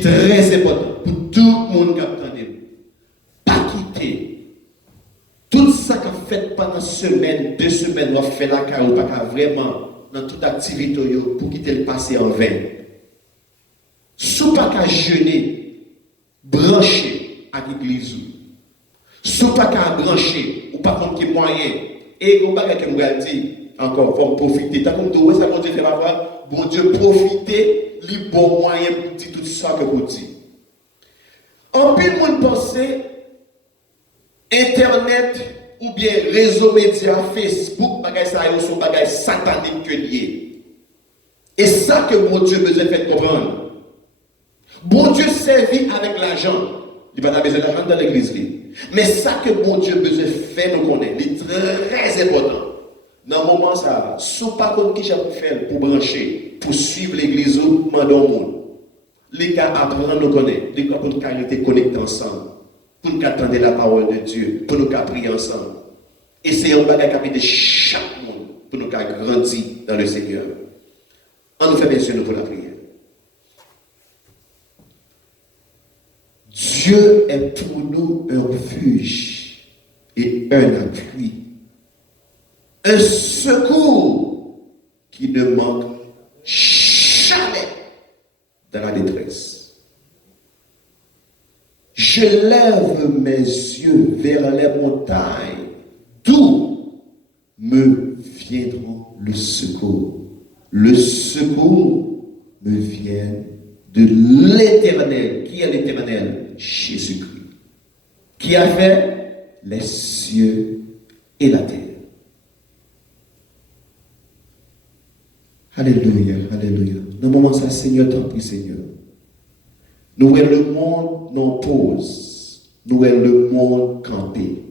Très important pour tout le monde qui attend. Pas quitter. Tout ça qu'on fait pendant semaine, 2 semaines, on fait la carrière, pas vraiment dans toute activité pour quitter le passé en vain. Si pas qu'à jeûner, brancher à l'église. Si pas qu'à brancher, ou pas contre qui moyen. Et on va dire encore, faut profiter. T'as comme tout ça, bon Dieu fait pas bon Dieu profiter, les bons moyens pour dire tout ça que vous dites. En pile monde penser Internet ou bien réseaux médias, Facebook, bagay ça yo sont bagay satanique que lié. Et ça que mon Dieu besoin de faire comprendre. Bon Dieu servit avec l'argent. Il va pas besoin d'argent dans l'église. Mais ça que bon Dieu besoin de faire nous connaître, c'est très important. Dans le moment ça, si pas comme qui j'ai faire pour brancher, pour suivre l'église ou demander au monde. Les gars apprendre nous connaître, les gars pour nous rester connectés ensemble, pour nous attendre la parole de Dieu, pour nous prier ensemble. Et c'est un bagage de chaque monde pour nous grandir dans le Seigneur. On nous fait bien sûr nous pour la prière. Dieu est pour nous un refuge et un appui, un secours qui ne manque jamais dans la détresse. Je lève mes yeux vers les montagnes, d'où me viendront le secours. Le secours me vient de l'Éternel. Qui est l'Éternel? Jésus-Christ. Qui a fait les cieux et la terre. Alléluia, alléluia. Dans le moment ça, Seigneur, t'en prie, Seigneur. Nous voyons le monde non pause. Nous voyons le monde camper.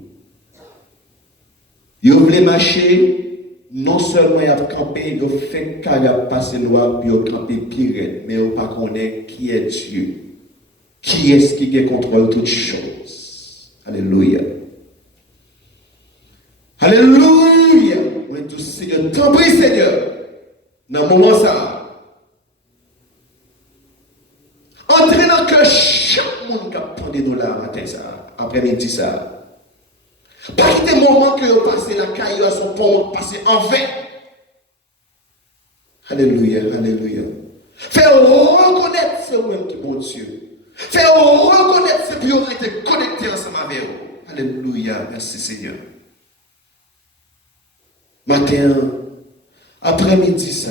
Vous voulez marcher, non seulement il y a campé, il fait qu'il y a passé noir, puis il a campé pire, mais il ne connaît pas qui est Dieu. Qui est-ce qui contrôle toutes choses. Alléluia. Alléluia. Moi, tout Seigneur, t'en prie, Seigneur. Dans le moment ça, entrez dans le cœur chaque monde qui a pendé nous là matin ça, après-midi ça. Pas quitter le moment que vous passez la caille à son pont, passer en vain. Alléluia, alléluia. Faire reconnaître ce même qui est bon Dieu. Faire reconnaître ce qui ont été connectés ensemble avec vous. Alléluia, merci Seigneur. Matin, après-midi, ça,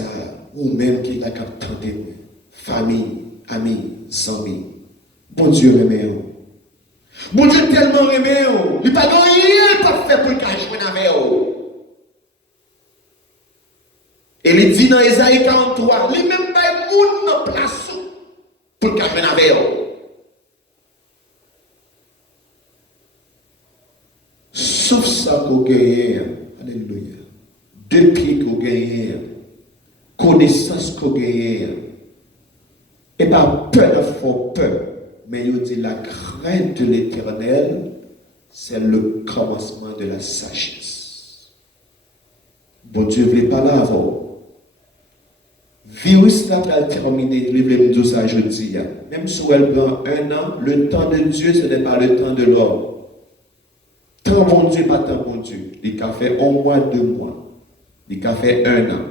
ou même qui n'a qu'à tenter, famille, amis, amis. Bon Dieu remet. Bon Dieu tellement remet. Il n'y a pas rien à faire pour le cacher avec vous. Et il dit dans Isaïe 43, il même pas moun dans place pour le cacher avec vous. Sauf ça qu'on gagne. Alléluia. 2 pieds qu'on gagne, connaissance qu'on gagne, et pas peur de faire peur, mais il dit la crainte de l'Éternel, c'est le commencement de la sagesse. Bon Dieu ne voulait pas là avant. Virus là va terminer, il voulait me dire ça jeudi. Même si elle prend 1 an, le temps de Dieu, ce n'est pas le temps de l'homme. Tant bon Dieu, pas tant bon Dieu. Il a fait 1 mois, 2 mois. Il a fait 1 an.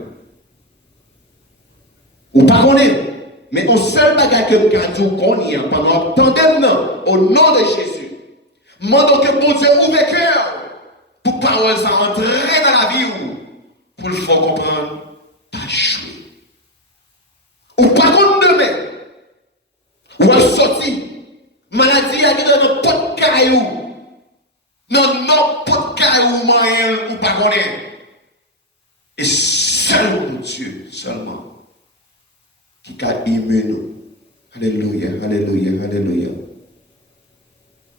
Ou pas qu'on est, mais au seul bagage que nous avons qu'on y a pendant tant d'années, au nom de Jésus, demandons que bon Dieu ouvre le cœur pour parole ça entrer dans la vie ou pour le faire comprendre, pas jouer. Ou pas qu'on demain, ou à sortir, maladie à dans notre pot de caillou, non, pot de caillou, moyen ou pas qu'on est. Et seul Dieu, seulement, qui a aimé nous. Alléluia, alléluia, alléluia.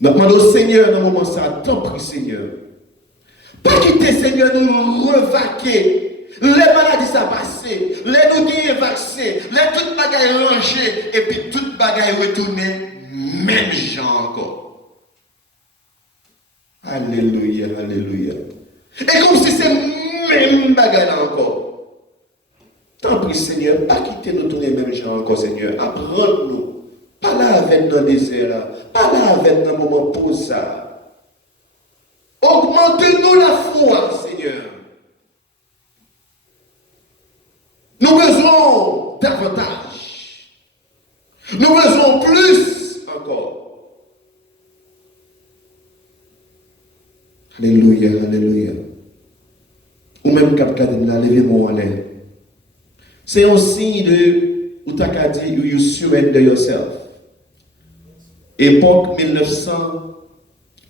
Nous demandons au Seigneur dans le moment ça, tant pis Seigneur. Pas quitter Seigneur, nous revaquer. Les maladies ça passé, les nous qui vaccins, les toutes bagailles rangées, et puis toutes bagailles retournées, même gens encore. Alléluia, alléluia. Et comme si c'est même bagarre encore. Tant pis, Seigneur, pas quitter nous tous les mêmes gens encore, Seigneur. Apprends-nous. Pas avec dans le désert, pas là avec dans le moment pause ça. Augmentez-nous la foi, Seigneur. Nous besoin davantage. Nous besoin plus encore. Alléluia, alléluia. Ou même cap la levez-moi en l'air. C'est un signe de où tu as dit you surrender yourself. Époque 1900,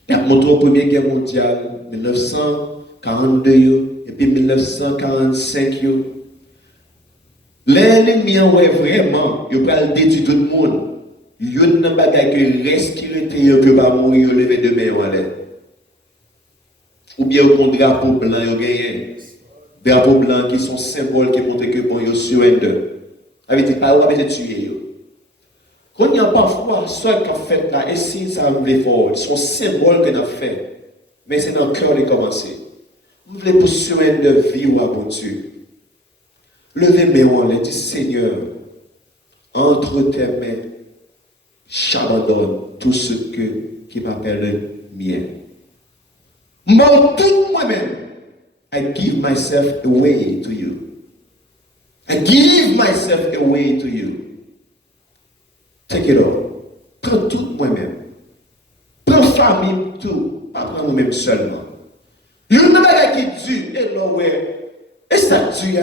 il y a montré Première Guerre mondiale, 1942 et puis 1945. L'ennemi ouais vraiment, il peut détruire tout le monde. Il y a une bagaille qui reste qui reste, il peut pas mourir, il lever demain en l'air. Ou bien au drapeau blanc, il gagné. Drapeau blanc qui sont symboles qui montrent que bon, il surrender. Avec des paroles, avec des tués. Quand il y a parfois, soit qu'on fait là, et si ça arrive fort, son symbole que nous fait, mais c'est dans le cœur de commencer. Vous voulez pour surrender de vie ou à bon Dieu. Levez mes mains, dit Seigneur, entre tes mains, j'abandonne tout ce qui m'appelle mien. Moi, tout moi-même, I give myself away to you. I give myself away to you. Take it all. Prends tout moi-même. Prends famille, tout. Pas prendre nous-mêmes seulement. Il y a une chose qui dure, et là, ouais. Et ça dure,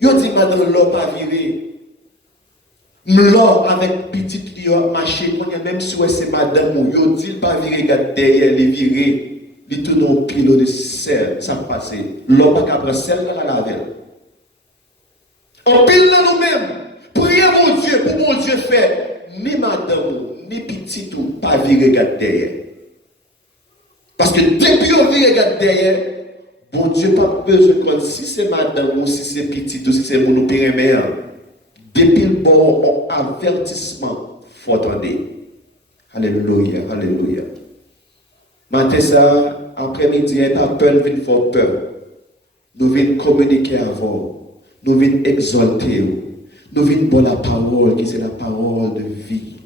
il dit, madame, l'eau pas viré. L'eau avec petite lion, marché, même si c'est madame, il dit, pas viré, regarde derrière, il viré. Il tourne un kilo de sel, ça passe. L'eau pas prendre sel dans la lavelle. En pile dans nous-mêmes, priez mon Dieu, pour mon Dieu faire, ni madame, ni petit ou pas virer regarder derrière. Parce que depuis on vire regarder derrière, bon Dieu pas besoin de si c'est madame ou si c'est petit ou si c'est mon périmètre. Depuis le bon avertissement, il faut attendre. Alléluia, alléluia. Matin ça, après-midi, pas peur, nous venons faire peur. Nous venons communiquer avant. Nous venons exalter. Nous venons pour la parole, qui c'est la parole de vie.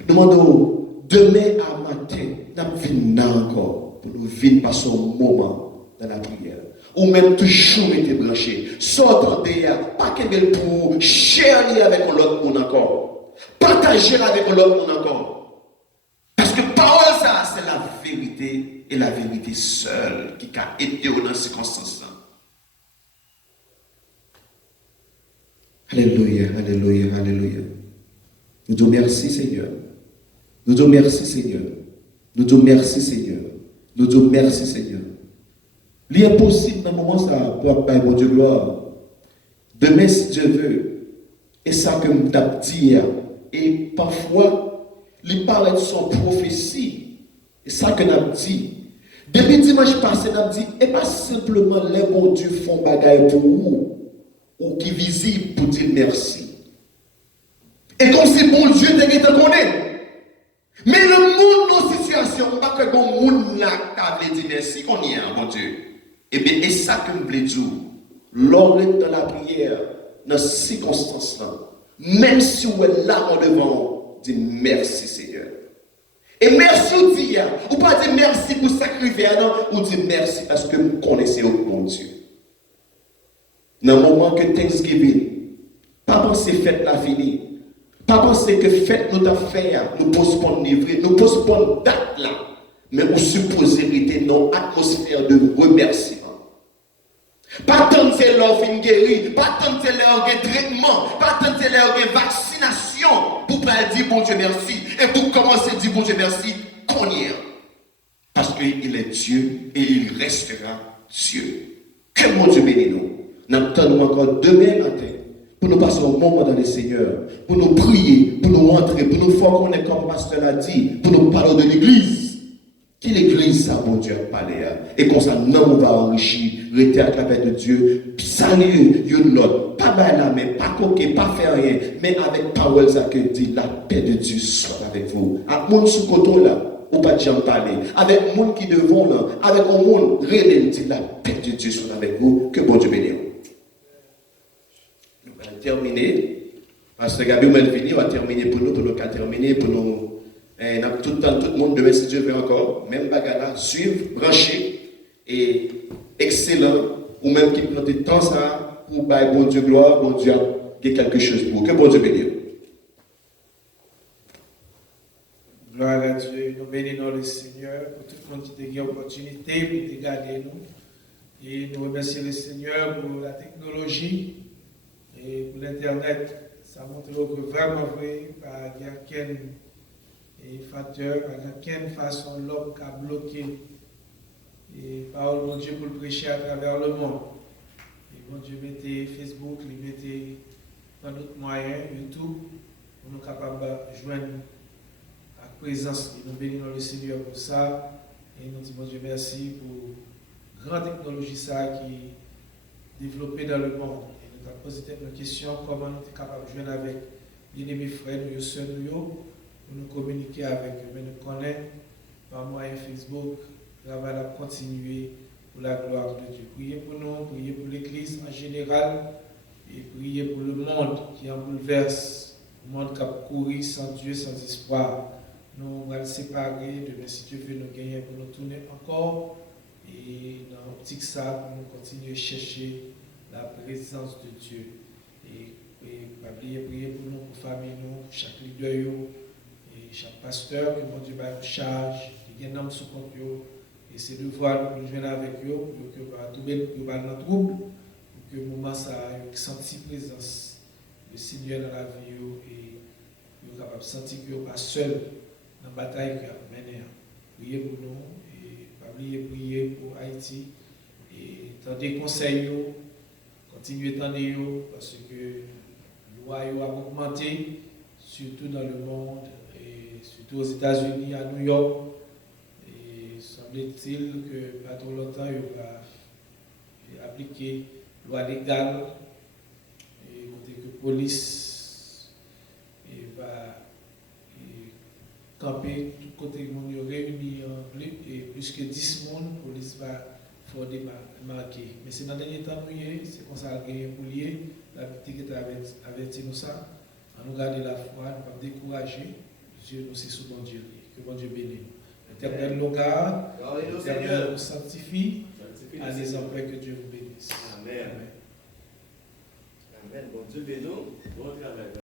Nous demandons, demain à matin, nous venons encore, pour nous venir passer un moment dans la prière. Ou même toujours être branché. Sortez pas qu'elle pour chérir avec l'autre monde encore. Partager avec l'autre monde encore. Parce que parole ça, c'est la vérité, et la vérité seule qui a été dans ces circonstances-là. Alléluia, alléluia, alléluia. Nous disons merci Seigneur. Nous disons merci Seigneur. Nous disons merci Seigneur. Nous disons merci Seigneur. L'impossible dans le moment ça, pour mon Dieu gloire. Demain si Dieu veut, et ça que nous t'avons dit, et parfois, il parle de son prophétie, et ça que nous avons dit. Depuis dimanche passé, nous avons dit, et pas simplement les bons Dieu font bagaille pour vous. Ou qui visible pour dire merci. Et comme si bon Dieu te connaît. Mais le monde dans la situation, pas que bon monde là t'a dit merci, on y est, bon Dieu. Et bien, et ça que nous voulons dire, lors de la prière, dans ces circonstances-là, même si vous êtes là en devant, dit merci Seigneur. Et merci ou dit, ou pas dire merci pour sacrifier, non, ou dire merci parce que vous connaissez au bon Dieu. Dans le moment que Thanksgiving, pas penser fête la fini, pas penser que fête nous a fait, nous postponons livrer, nous postponons date là, mais on suppose hériter dans l'atmosphère de remerciement. Pas tant que c'est leur fin guéri, pas tant que c'est leur traitement, pas tant que c'est leur vaccination pour pas dire bon Dieu merci et pour commencer à dire bon Dieu merci, qu'on y est. Parce qu'il est Dieu et il restera Dieu. Que mon Dieu bénisse nous. Nous attendons encore demain matin pour nous passer un moment dans le Seigneur, pour nous prier, pour nous rentrer, pour nous faire connaître comme le pasteur l'a dit, pour nous parler de l'église. Qui l'église, ça, mon Dieu, a parlé. Et comme ça, nous, on va enrichir, rester à la paix de Dieu, saluer une autre, pas mal la main, pas coquer, pas faire rien, mais avec parole, ça que dit, la paix de Dieu soit avec vous. À mon sous côté là, ou pas de parler. Avec le monde qui devant là, avec le monde réel, dit, la paix de Dieu soit avec vous. Que bon Dieu bénisse. Nous allons terminer Pasteur Gabi, on va terminer pour nous terminer pour nous. Tout le monde demain, si Dieu veut encore, même bagarre, suivre, brancher, et excellent, ou même qui prend du temps ça, pour bailler bon Dieu gloire, bon Dieu a quelque chose pour. Que bon Dieu bénisse. Gloire à Dieu, nous bénissons le Seigneur pour tout le monde qui a eu l'opportunité pour regarder nous. Et nous remercions le Seigneur pour la technologie et pour l'Internet. Ça montre que vraiment vrai, par quel facteur, par quelle façon l'homme a bloqué et parole de Dieu pour le prêcher à travers le monde. Et bon Dieu mettait Facebook, il mettait dans d'autres moyens, YouTube, pour nous capables de joindre la présence. Et nous bénissons le Seigneur pour ça. Et nous disons Dieu merci pour la grande technologie ça qui est développée dans le monde. Et nous avons posé une question comment nous sommes capables de joindre avec les ennemis frères, nous sœurs, pour nous communiquer avec eux. Mais nous connaissons par moyen Facebook, nous va continuer pour la gloire de Dieu. Priez pour nous, priez pour l'Église en général et priez pour le monde qui en bouleverse, le monde qui a couru sans Dieu, sans espoir. Nous allons séparer, demain si Dieu veut nous gagner pour nous tourner encore et dans l'optique ça pour nous continuer à chercher la présence de Dieu. Et prier pour nous, pour famille, nous, pour chaque leader et chaque pasteur, que mon Dieu va nous charge, qui gagne sous compte et c'est de voir nous joindre avec eux pour que nous trouver dans le trouble, pour que le moment ça senti présence le Seigneur dans la vie et nous capable de sentir que nous pas seul dans la bataille que nous menons. Priez pour nous et prier pour Haïti et tendez conseils, continuez à tendre parce que le loi a augmenté, surtout dans le monde et surtout aux États-Unis, à New York. Et semble-t-il que pas trop longtemps, il va appliquer la loi légale et que la police va camper tout côté monde réunis et plus que 10 personnes, la police va faire des marqués. Mais c'est dans le dernier temps, c'est comme ça qu'il y a pour lier, la petite qui averti nous ça, à nous garder la foi, nous pas décourager, Dieu nous c'est sous bon Dieu, que bon Dieu bénisse. L'éternel nous garde, l'éternel nous sanctifie, allez en paix, que Dieu vous bénisse. Amen. Amen. Bon Dieu bénisse, bon travail.